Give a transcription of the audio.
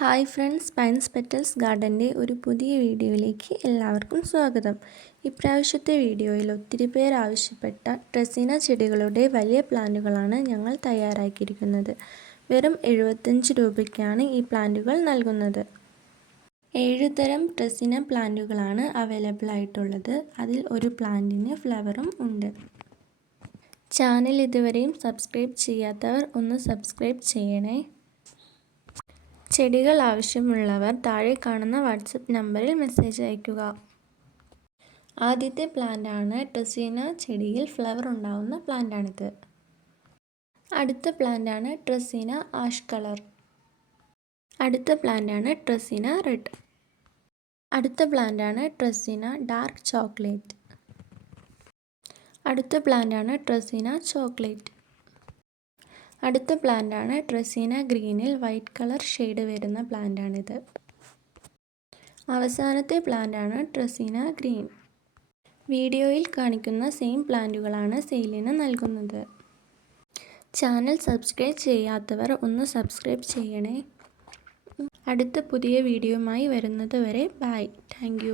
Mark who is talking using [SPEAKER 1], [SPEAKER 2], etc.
[SPEAKER 1] Hi friends pines petals ഗാർഡന്റെ ഒരു പുതിയ വീഡിയോയിലേക്ക് എല്ലാവർക്കും സ്വാഗതം. ഇപ്രാവശ്യത്തെ വീഡിയോയിൽ ഒത്തിരി പേർ ആവശ്യപ്പെട്ട ട്രസീന ചെടികളുടെ വലിയ പ്ലാന്റുകളാണ് ഞങ്ങൾ തയ്യാറാക്കിയിരിക്കുന്നത്. വെറും എഴുപത്തഞ്ച് രൂപയ്ക്കാണ് ഈ പ്ലാന്റുകൾ നൽകുന്നത്. ഏഴ് തരം ട്രെസിന പ്ലാന്റുകളാണ് അവൈലബിൾ ആയിട്ടുള്ളത്. അതിൽ ഒരു പ്ലാന്റിന് ഫ്ലവറും ഉണ്ട്. ചാനൽ ഇതുവരെയും സബ്സ്ക്രൈബ് ചെയ്യാത്തവർ ഒന്ന് സബ്സ്ക്രൈബ് ചെയ്യണേ. ചെടികൾ ആവശ്യമുള്ളവർ താഴെ കാണുന്ന വാട്സപ്പ് നമ്പറിൽ മെസ്സേജ് അയയ്ക്കുക. ആദ്യത്തെ പ്ലാന്റാണ് ടെസീന ചെടിയിൽ ഫ്ലവർ ഉണ്ടാവുന്ന പ്ലാന്റാണിത്. അടുത്ത പ്ലാന്റാണ് ട്രസീന ആഷ് കളർ. അടുത്ത പ്ലാന്റാണ് ട്രസീന റെഡ്. അടുത്ത പ്ലാന്റാണ് ട്രസീന ഡാർക്ക് ചോക്ലേറ്റ്. അടുത്ത പ്ലാന്റാണ് ട്രസീന ചോക്ലേറ്റ്. അടുത്ത പ്ലാന്റാണ് ട്രസീന ഗ്രീനിൽ വൈറ്റ് കളർ ഷെയ്ഡ് വരുന്ന പ്ലാന്റാണിത്. അവസാനത്തെ പ്ലാന്റാണ് ട്രസീന ഗ്രീൻ. വീഡിയോയിൽ കാണിക്കുന്ന സെയിം പ്ലാന്റുകളാണ് സെയിലിന് നൽകുന്നത്. ചാനൽ സബ്സ്ക്രൈബ് ചെയ്യാത്തവർ ഒന്ന് സബ്സ്ക്രൈബ് ചെയ്യണേ. അടുത്ത പുതിയ വീഡിയോയുമായി വരുന്നത് വരെ ബൈ. താങ്ക്